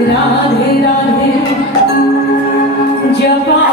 Radhe Radhe. Japa